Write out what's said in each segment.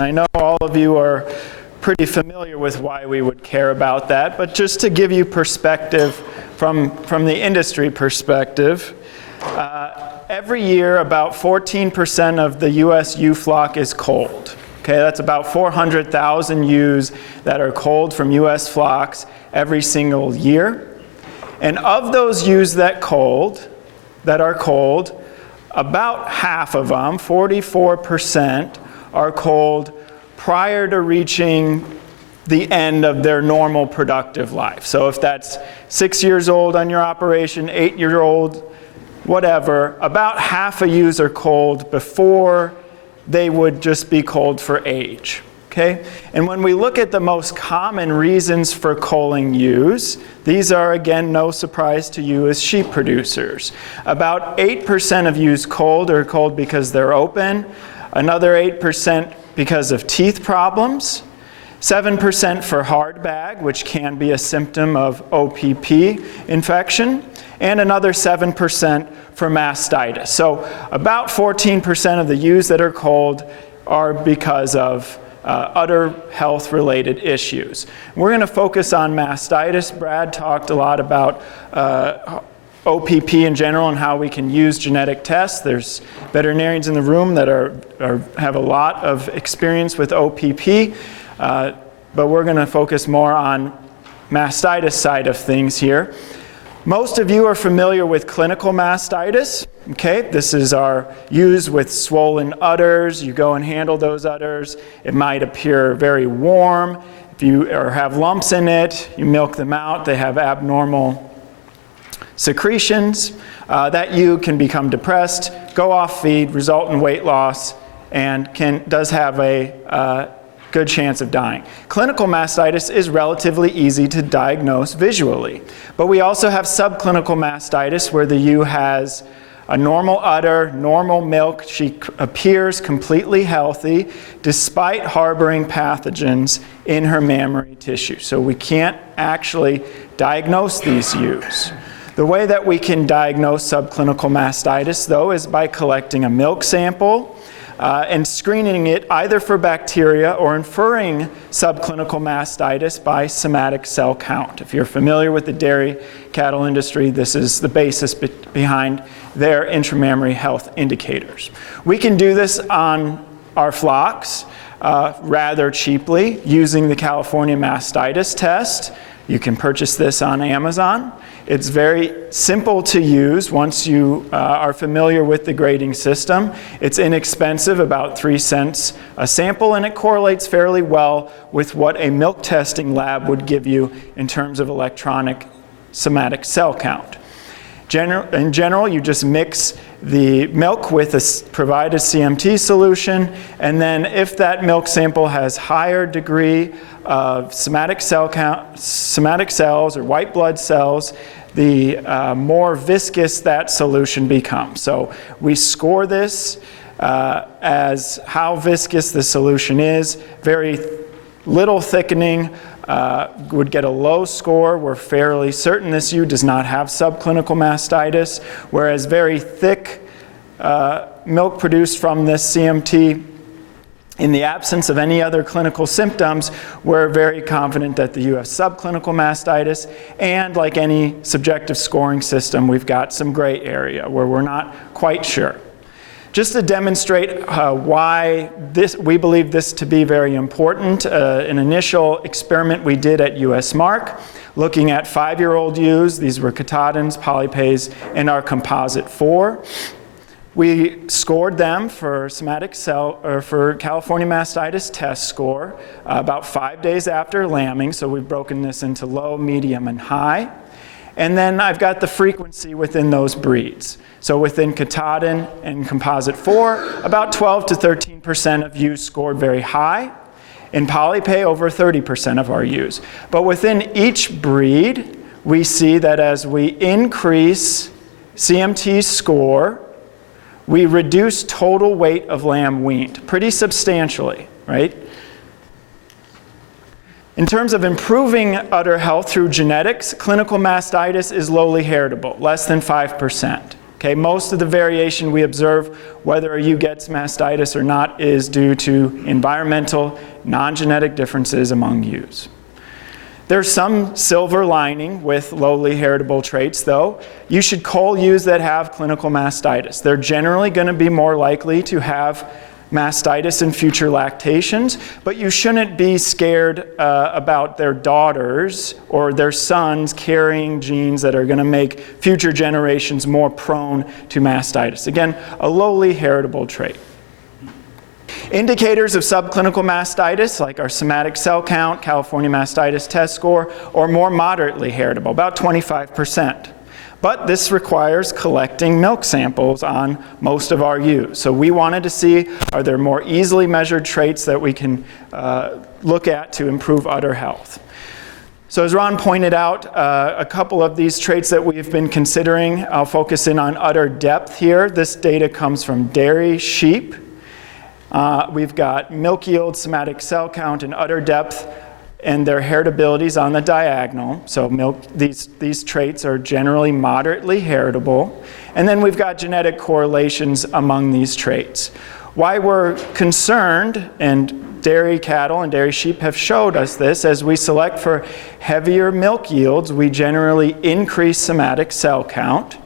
I know all of you are pretty familiar with why we would care about that, but just to give you perspective from the industry perspective, every year about 14% of the US ewe flock is culled. Okay, that's about 400,000 ewes that are culled from US flocks every single year. And of those ewes that are culled, about half of them, 44%, are culled prior to reaching the end of their normal productive life. So if that's 6 years old on your operation, 8-year-old, whatever, about half of ewes are culled before they would just be culled for age. Okay? And when we look at the most common reasons for culling ewes, these are, again, no surprise to you as sheep producers. About 8% of ewes culled are culled because they're open, another 8% because of teeth problems, 7% for hard bag, which can be a symptom of OPP infection, and another 7% for mastitis. So about 14% of the ewes that are culled are because of udder health-related issues. We're going to focus on mastitis. Brad talked a lot about OPP in general and how we can use genetic tests. There's veterinarians in the room that have a lot of experience with OPP, but we're going to focus more on mastitis side of things here. Most of you are familiar with clinical mastitis. Okay, this is our ewes with swollen udders. You go and handle those udders. It might appear very warm. If you have lumps in it, you milk them out. They have abnormal secretions. That ewe can become depressed, go off feed, result in weight loss, and does have a good chance of dying. Clinical mastitis is relatively easy to diagnose visually, but we also have subclinical mastitis where the ewe has a normal udder, normal milk. She appears completely healthy despite harboring pathogens in her mammary tissue. So we can't actually diagnose these ewes. The way that we can diagnose subclinical mastitis, though, is by collecting a milk sample and screening it either for bacteria or inferring subclinical mastitis by somatic cell count. If you're familiar with the dairy cattle industry, this is the basis behind their intramammary health indicators. We can do this on our flocks rather cheaply using the California mastitis test. You can purchase this on Amazon. It's very simple to use once you are familiar with the grading system. It's inexpensive, about 3 cents a sample, and it correlates fairly well with what a milk testing lab would give you in terms of electronic somatic cell count. In general, you just mix the milk with provide a CMT solution, and then if that milk sample has higher degree of somatic cell count, somatic cells or white blood cells, the more viscous that solution becomes. So we score this as how viscous the solution is. Very little thickening would get a low score. We're fairly certain this ewe does not have subclinical mastitis, whereas very thick milk produced from this CMT, in the absence of any other clinical symptoms, we're very confident that the ewe has subclinical mastitis, and like any subjective scoring system, we've got some gray area where we're not quite sure. Just to demonstrate why we believe this to be very important, an initial experiment we did at US Mark, looking at 5-year-old ewes. These were Katahdins, Polypays, and our composite 4. We scored them for somatic cell or for California mastitis test score about 5 days after lambing. So we've broken this into low, medium, and high. And then I've got the frequency within those breeds. So within Katahdin and composite 4, about 12 to 13% of ewes scored very high. In Polypay, over 30% of our ewes. But within each breed, we see that as we increase CMT score, we reduce total weight of lamb weaned pretty substantially, right? In terms of improving udder health through genetics, clinical mastitis is lowly heritable, less than 5%. Okay, most of the variation we observe, whether a ewe gets mastitis or not, is due to environmental, non-genetic differences among ewes. There's some silver lining with lowly heritable traits, though. You should cull ewes that have clinical mastitis. They're generally going to be more likely to have mastitis in future lactations, but you shouldn't be scared about their daughters or their sons carrying genes that are going to make future generations more prone to mastitis. Again, a lowly heritable trait. Indicators of subclinical mastitis, like our somatic cell count, California mastitis test score, or more moderately heritable, about 25%. But this requires collecting milk samples on most of our ewes. So we wanted to see, are there more easily measured traits that we can look at to improve udder health? So as Ron pointed out, a couple of these traits that we've been considering, I'll focus in on udder depth here. This data comes from dairy sheep. We've got milk yield, somatic cell count, and udder depth, and their heritabilities on the diagonal. So these traits are generally moderately heritable. And then we've got genetic correlations among these traits. Why we're concerned, and dairy cattle and dairy sheep have showed us this, as we select for heavier milk yields, we generally increase somatic cell count.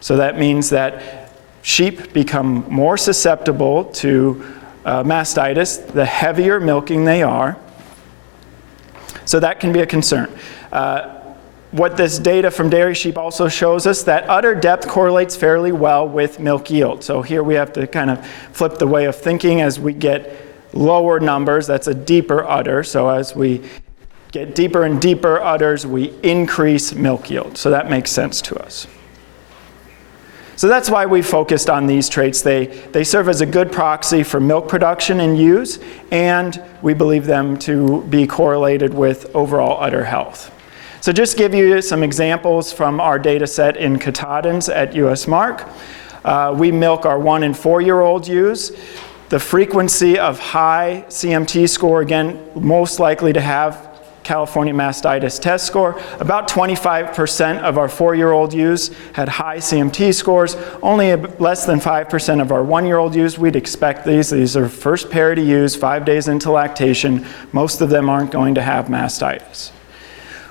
So that means that sheep become more susceptible to mastitis the heavier milking they are. So that can be a concern. What this data from dairy sheep also shows us, that udder depth correlates fairly well with milk yield. So here we have to kind of flip the way of thinking. As we get lower numbers, that's a deeper udder. So as we get deeper and deeper udders, we increase milk yield. So that makes sense to us. So that's why we focused on these traits. They serve as a good proxy for milk production in ewes, and we believe them to be correlated with overall udder health. So just give you some examples from our data set in Katahdins at USMark. We milk our 1- and 4-year-old ewes. The frequency of high CMT score, again, most likely to have California mastitis test score. About 25% of our 4-year-old ewes had high CMT scores. Only less than 5% of our 1-year-old ewes. We'd expect these. These are first parity ewes, 5 days into lactation. Most of them aren't going to have mastitis.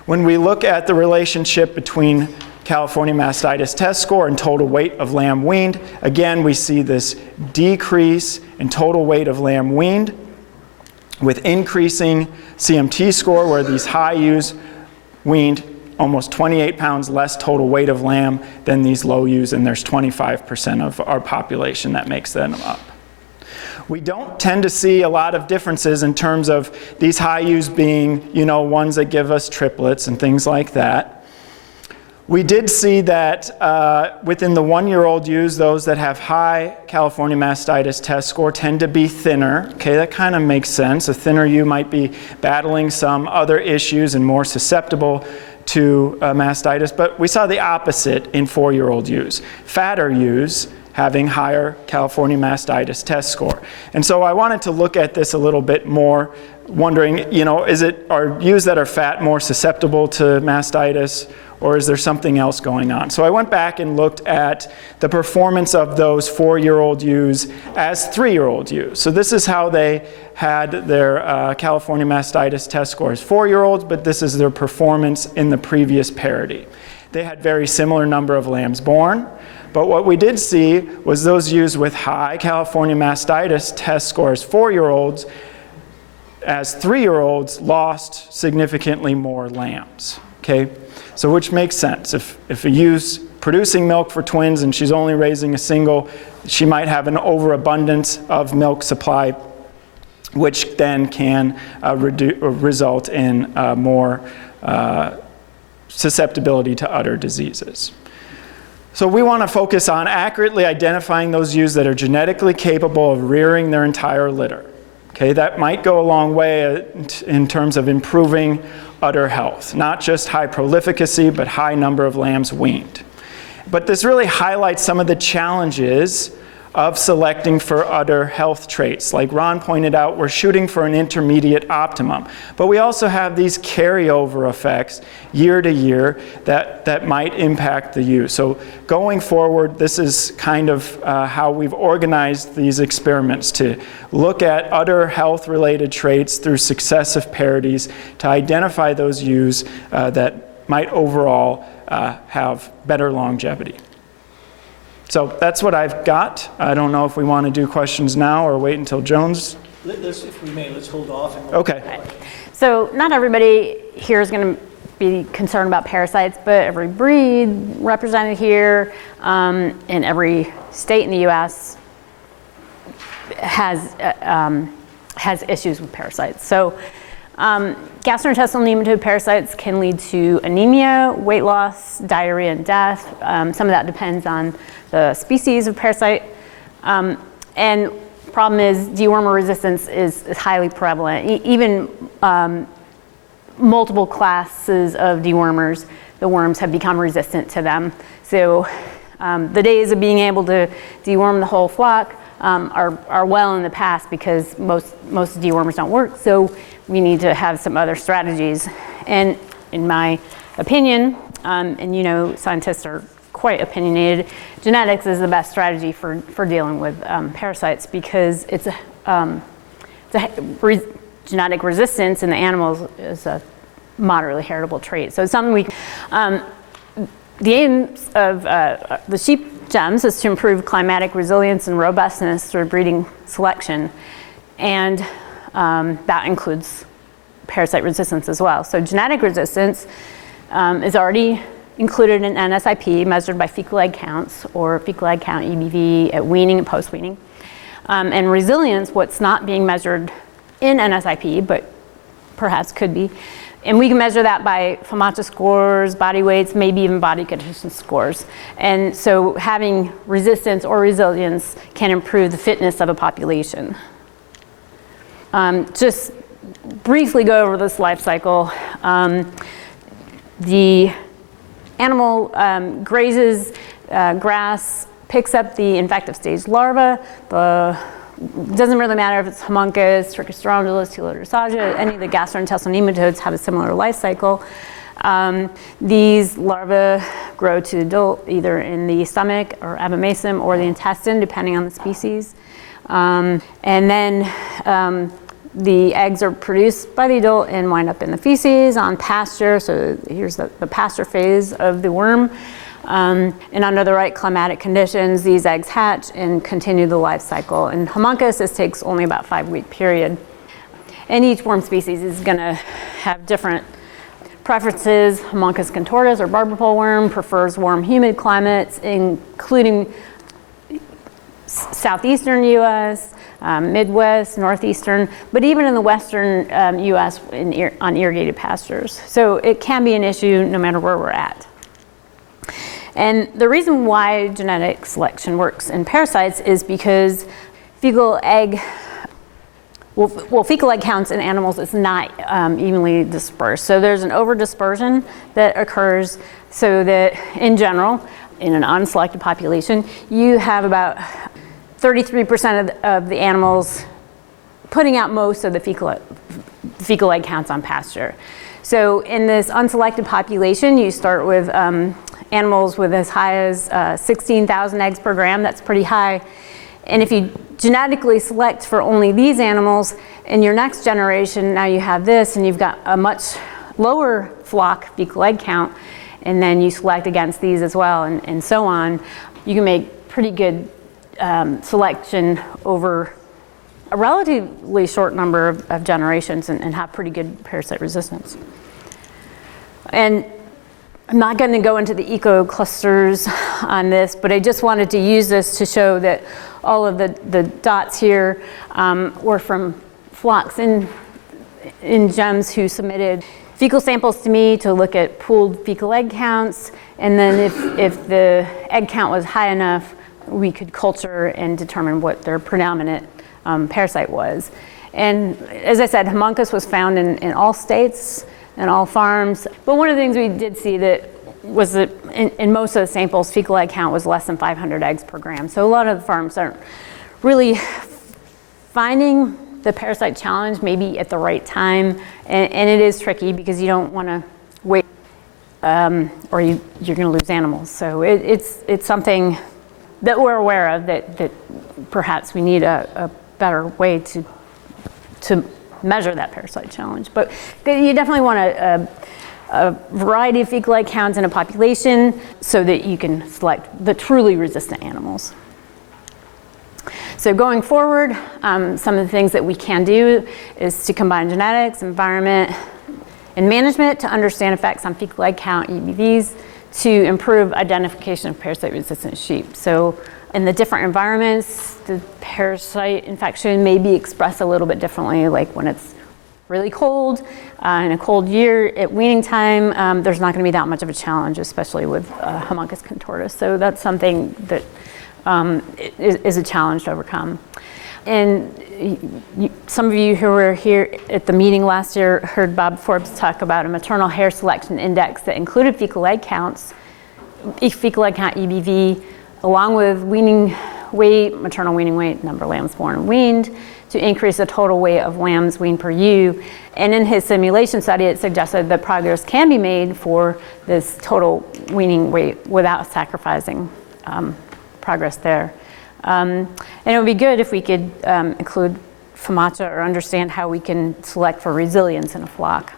When we look at the relationship between California mastitis test score and total weight of lamb weaned, again, we see this decrease in total weight of lamb weaned with increasing CMT score, where these high ewes weaned almost 28 pounds less total weight of lamb than these low ewes, and there's 25% of our population that makes them up. We don't tend to see a lot of differences in terms of these high ewes being, ones that give us triplets and things like that. We did see that within the 1-year-old ewes, those that have high California mastitis test score tend to be thinner. Okay, that kind of makes sense. A thinner ewe might be battling some other issues and more susceptible to mastitis, but we saw the opposite in 4-year-old ewes. Fatter ewes having higher California mastitis test score. And so I wanted to look at this a little bit more, wondering, are ewes that are fat more susceptible to mastitis, or is there something else going on? So I went back and looked at the performance of those 4-year-old ewes as 3-year-old ewes. So this is how they had their California mastitis test score as 4-year-olds, but this is their performance in the previous parity. They had very similar number of lambs born, but what we did see was those ewes with high California mastitis test score as 4-year-olds, as 3-year-olds lost significantly more lambs. Okay, so which makes sense. If a ewe's producing milk for twins and she's only raising a single, she might have an overabundance of milk supply, which then can result in more susceptibility to udder diseases. So we want to focus on accurately identifying those ewes that are genetically capable of rearing their entire litter. Okay, that might go a long way in terms of improving udder health, not just high prolificacy, but high number of lambs weaned. But this really highlights some of the challenges of selecting for udder health traits. Like Ron pointed out, we're shooting for an intermediate optimum. But we also have these carryover effects year to year that might impact the use. So going forward, this is kind of how we've organized these experiments to look at udder health-related traits through successive parities to identify those ewes that might overall have better longevity. So that's what I've got. I don't know if we want to do questions now or wait until Jones. If we may, let's hold off. And Okay. Right. So not everybody here is going to be concerned about parasites, but every breed represented here in every state in the U.S. has issues with parasites. So gastrointestinal nematode parasites can lead to anemia, weight loss, diarrhea, and death. Some of that depends on the species of parasite. And problem is dewormer resistance is highly prevalent. Even multiple classes of dewormers, the worms have become resistant to them. So the days of being able to deworm the whole flock are well in the past because most dewormers don't work. So we need to have some other strategies. And in my opinion, and you know, scientists are quite opinionated, genetics is the best strategy for dealing with parasites because it's genetic resistance in the animals is a moderately heritable trait. So it's something we the aims of the sheep gems is to improve climatic resilience and robustness through breeding selection, and that includes parasite resistance as well. So genetic resistance is already included in NSIP, measured by fecal egg counts or fecal egg count EBV at weaning and post-weaning. And resilience, what's not being measured in NSIP, but perhaps could be. And we can measure that by FOMACHA scores, body weights, maybe even body condition scores. And so having resistance or resilience can improve the fitness of a population. Just briefly go over this life cycle. The animal grazes grass, picks up the infective stage larva. Doesn't really matter if it's homuncus, Trichostrongylus, Telodrossagia, any of the gastrointestinal nematodes have a similar life cycle. These larvae grow to adult either in the stomach or abomasum or the intestine, depending on the species. And then the eggs are produced by the adult and wind up in the feces on pasture. So here's the pasture phase of the worm. And under the right climatic conditions, these eggs hatch and continue the life cycle. In homuncus, this takes only about a 5-week period. And each worm species is going to have different preferences. Homuncus contortus or barber pole worm prefers warm, humid climates, including southeastern U.S., Midwest, northeastern, but even in the western U.S. on irrigated pastures. So it can be an issue no matter where we're at. And the reason why genetic selection works in parasites is because fecal egg counts in animals is not evenly dispersed. So there's an overdispersion that occurs so that in general, in an unselected population, you have about 33% of the animals putting out most of the fecal egg counts on pasture. So in this unselected population, you start with animals with as high as 16,000 eggs per gram. That's pretty high. And if you genetically select for only these animals, in your next generation, now you have this, and you've got a much lower flock fecal egg count, and then you select against these as well, and so on. You can make pretty good selection over a relatively short number of generations and have pretty good parasite resistance. And I'm not going to go into the eco clusters on this, but I just wanted to use this to show that all of the dots here were from flocks in GEMS who submitted fecal samples to me to look at pooled fecal egg counts, and then if the egg count was high enough, we could culture and determine what their predominant parasite was. And as I said, homuncus was found in all states and all farms. But one of the things we did see that was that in most of the samples, fecal egg count was less than 500 eggs per gram. So a lot of the farms aren't really finding the parasite challenge maybe at the right time, and it is tricky because you don't want to wait or you're going to lose animals. So it's something that we're aware of that perhaps we need a better way to measure that parasite challenge. But you definitely want a variety of fecal egg counts in a population so that you can select the truly resistant animals. So going forward, some of the things that we can do is to combine genetics, environment, and management to understand effects on fecal egg count, EBVs, to improve identification of parasite-resistant sheep. So in the different environments, the parasite infection may be expressed a little bit differently, like when it's really cold, in a cold year at weaning time, there's not going to be that much of a challenge, especially with Homunculus contortus. So that's something that is a challenge to overcome. And some of you who were here at the meeting last year heard Bob Forbes talk about a maternal hair selection index that included fecal egg counts, fecal egg count EBV, along with weaning weight, maternal weaning weight, number of lambs born and weaned, to increase the total weight of lambs weaned per ewe. And in his simulation study, it suggested that progress can be made for this total weaning weight without sacrificing progress there. And it would be good if we could include FOMACHA or understand how we can select for resilience in a flock.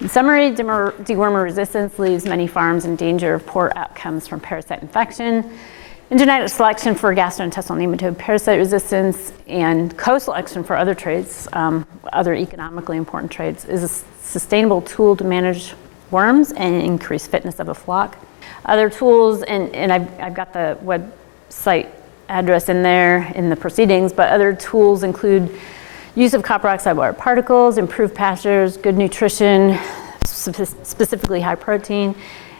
In summary, dewormer resistance leaves many farms in danger of poor outcomes from parasite infection. And genetic selection for gastrointestinal nematode parasite resistance and co-selection for other traits, other economically important traits, is a sustainable tool to manage worms and increase fitness of a flock. Other tools, and I've got the website address in there in the proceedings, but other tools include use of copper oxide water particles, improved pastures, good nutrition, specifically high protein,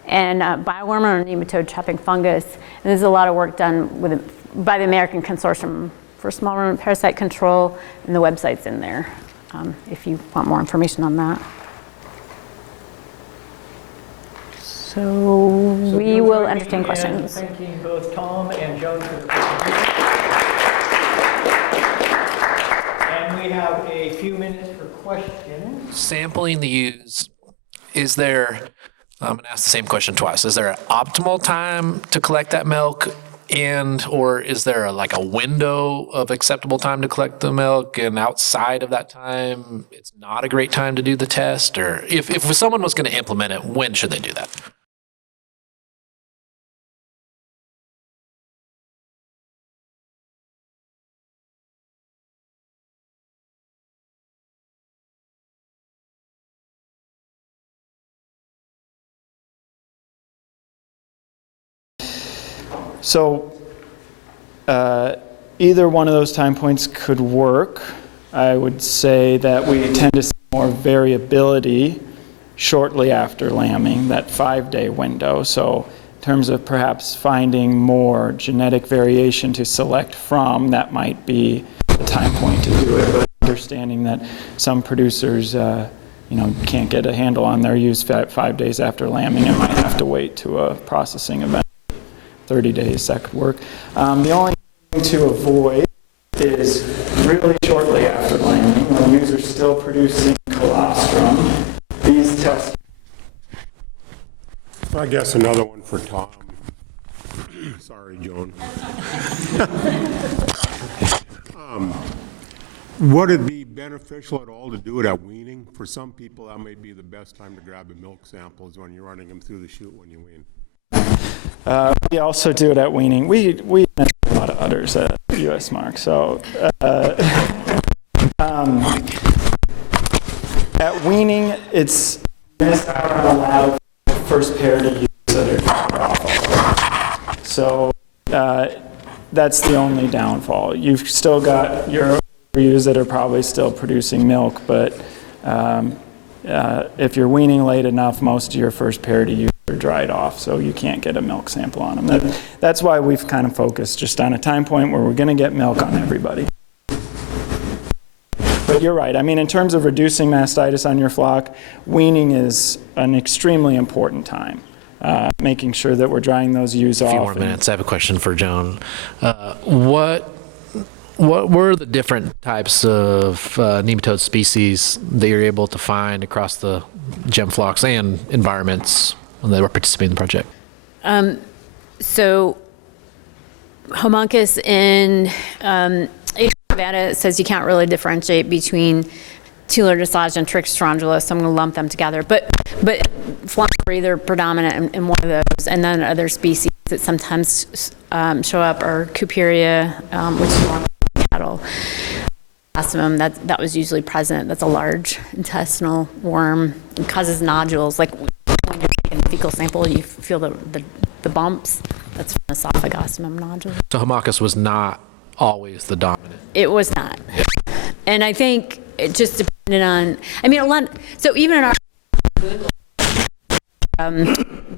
and biowormer or nematode trapping fungus. And there's a lot of work done by the American Consortium for Small Ruminant Parasite Control, and the website's in there if you want more information on that. So we will entertain questions. Thanking both Tom and Joan for the presentation. And we have a few minutes for questions. Sampling the ewes, is there, I'm going to ask the same question twice, is there an optimal time to collect that milk, or is there a window of acceptable time to collect the milk, and outside of that time it's not a great time to do the test? Or if someone was going to implement it, when should they do that? So either one of those time points could work. I would say that we tend to see more variability shortly after lambing, that 5-day window. So in terms of perhaps finding more genetic variation to select from, that might be the time point to do it. But understanding that some producers can't get a handle on their ewes 5 days after lambing and might have to wait to a processing event. 30 days, that could work. The only thing to avoid is really shortly after lambing, when ewes are still producing colostrum. These tests. I guess another one for Tom. Sorry, Joan. Would it be beneficial at all to do it at weaning? For some people, that may be the best time to grab a milk sample, is when you're running them through the chute when you wean. We also do it at weaning. We measure a lot of udders at US Mark. So at weaning, it's missed out on allowed first pair to use that are off. So that's the only downfall. You've still got your ewes that are probably still producing milk, but if you're weaning late enough, most of your first pair to use are dried off, so you can't get a milk sample on them. That's why we've kind of focused just on a time point where we're going to get milk on everybody. But you're right. I mean, in terms of reducing mastitis on your flock, weaning is an extremely important time. making sure that we're drying those ewes off. A few more minutes. I have a question for Joan. What were the different types of nematode species that you're able to find across the gem flocks and environments when they were participating in the project? So homuncus in Nevada says you can't really differentiate between tular dressage and Trichostrongylus, so I'm going to lump them together. But flocks are either predominant in one of those, and then other species that sometimes show up are Cuperia, which is more cattle. That was usually present. That's a large intestinal worm. It causes nodules. Like when you're taking a fecal sample, you feel the bumps. That's from esophagosimum nodule. So homuncus was not always the dominant. It was not. And I think it just depended on, I mean, so even in our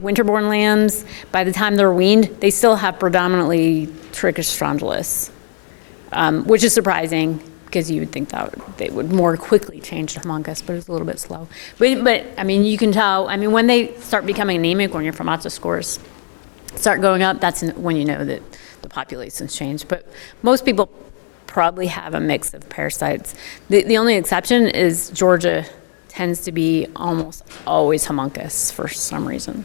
winterborn lambs, by the time they're weaned, they still have predominantly Trichostrongylus, which is surprising because you would think that they would more quickly change to homuncus, but it's a little bit slow. But I mean, you can tell, I mean, when they start becoming anemic, when your FOMACHA scores start going up, that's when you know that the population's changed. But most people probably have a mix of parasites. The only exception is Georgia tends to be almost always homuncus for some reason.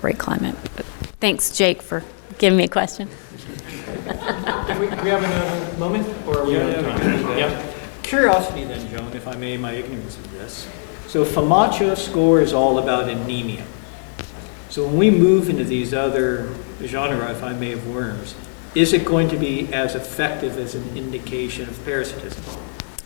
Great climate. But thanks, Jake, for giving me a question. Do we have another moment, or are we out of time? Yeah. Curiosity then, Joan, if I may, my ignorance of this. So FOMACHA score is all about anemia. So when we move into these other genera, if I may, of worms, is it going to be as effective as an indication of parasitism?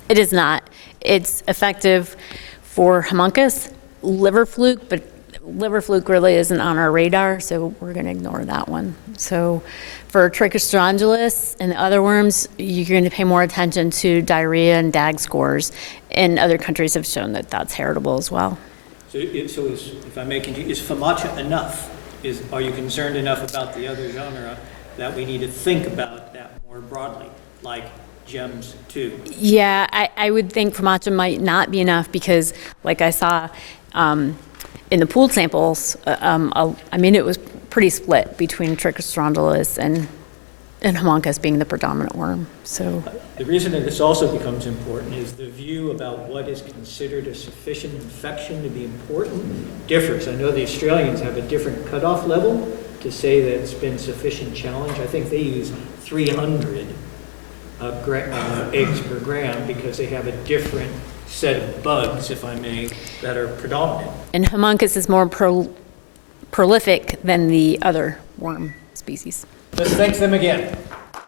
It is not. It's effective for homuncus, liver fluke, but liver fluke really isn't on our radar, so we're going to ignore that one. So for Trichostrongylus and the other worms, you're going to pay more attention to diarrhea and DAG scores, and other countries have shown that that's heritable as well. So if I may continue, is FOMACHA enough? Are you concerned enough about the other genre that we need to think about that more broadly, like GEMS 2? Yeah, I would think FOMACHA might not be enough because, like I saw in the pooled samples, I mean, it was pretty split between Trichostrongylus and homuncus being the predominant worm. So the reason that this also becomes important is the view about what is considered a sufficient infection to be important differs. I know the Australians have a different cutoff level to say that it's been sufficient challenge. I think they use 300 eggs per gram because they have a different set of bugs, if I may, that are predominant. And homuncus is more prolific than the other worm species. Let's thank them again.